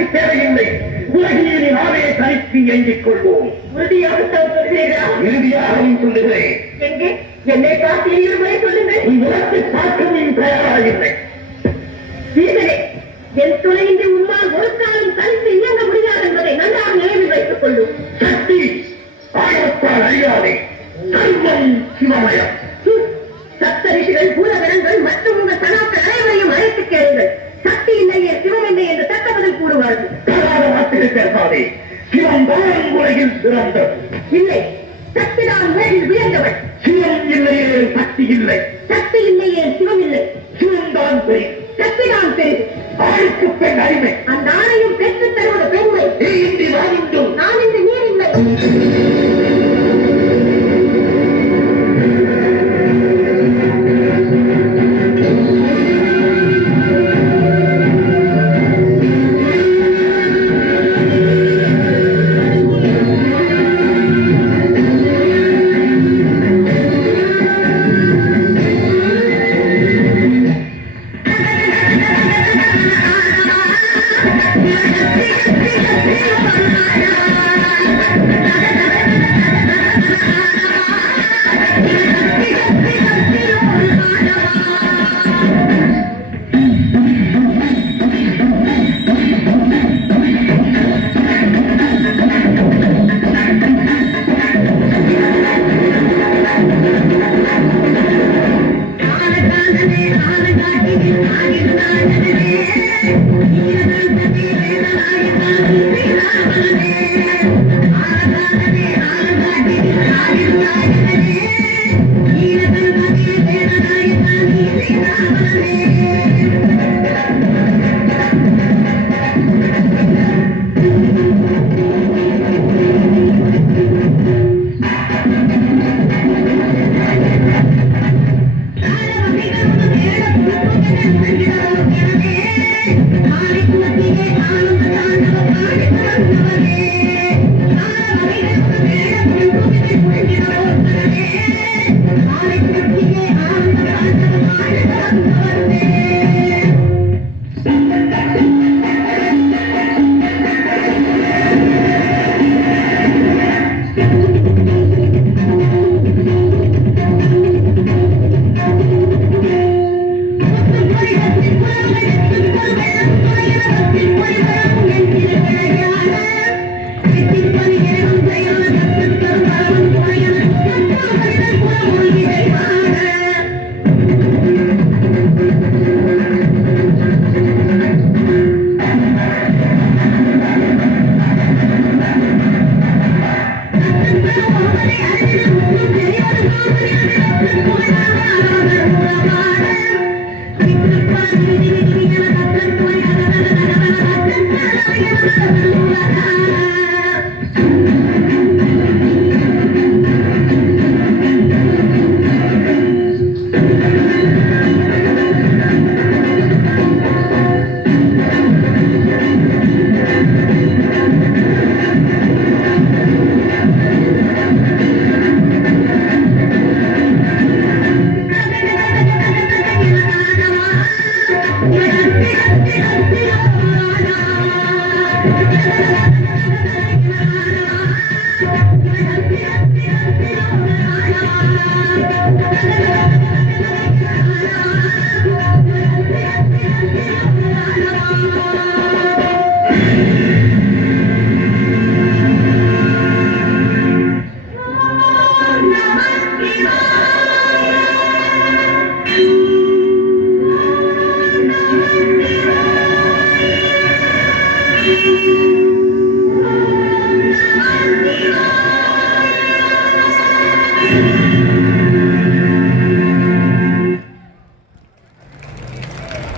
எனக்கு தேவையில்லை. உலகில் நாமே தனித்து எஞ்சிக் கொள்வோம். உறுதியாகத்தான் சொல்கிறீர்களா? இறுதியாகவும் சொல்லுகிறேன். எங்கே என்னை காட்டி இருவரை சொல்லுங்கள். உலகத்தை பார்க்க நீ தயாராகில்லை. வீரரே, என் துணையின்றி உம்மால் ஒரு காலம் தனித்து இயங்க முடியாது என்பதை நன்றாக நினைவில் வைத்துக் கொள்ளும். சக்தி ஆயத்தால் அறியாதே. சர்வம் சிவமயம். சப்த ரிஷிகள், பூரகணங்கள் மற்றும் உங்கள் சனாக்கள் அனைவரையும் அழைத்து கேளுங்கள். சக்தி இல்லையே சிவம் இல்லை என்று தக்க பதில் கூறுவார்கள். கலாத வார்த்தைகள் பேசாதே. சிவம் தான் உலகில் சிறந்தது. இல்லை, சக்தி தான் உலகில் உயர்ந்தவள். சிவம் இல்லையே சக்தி இல்லை. சக்தி இல்லையே சிவம் இல்லை. சிவம் தான் பெரிய. சக்தி தான் பெரிது. ஆளுக்கு பெண் அடிமை. அந்த ஆணையும் பெற்றுத் தருவது பெண்மை. நீ இன்றி நான் உண்டு. நான் இன்று நீர் இல்லை. Thank you.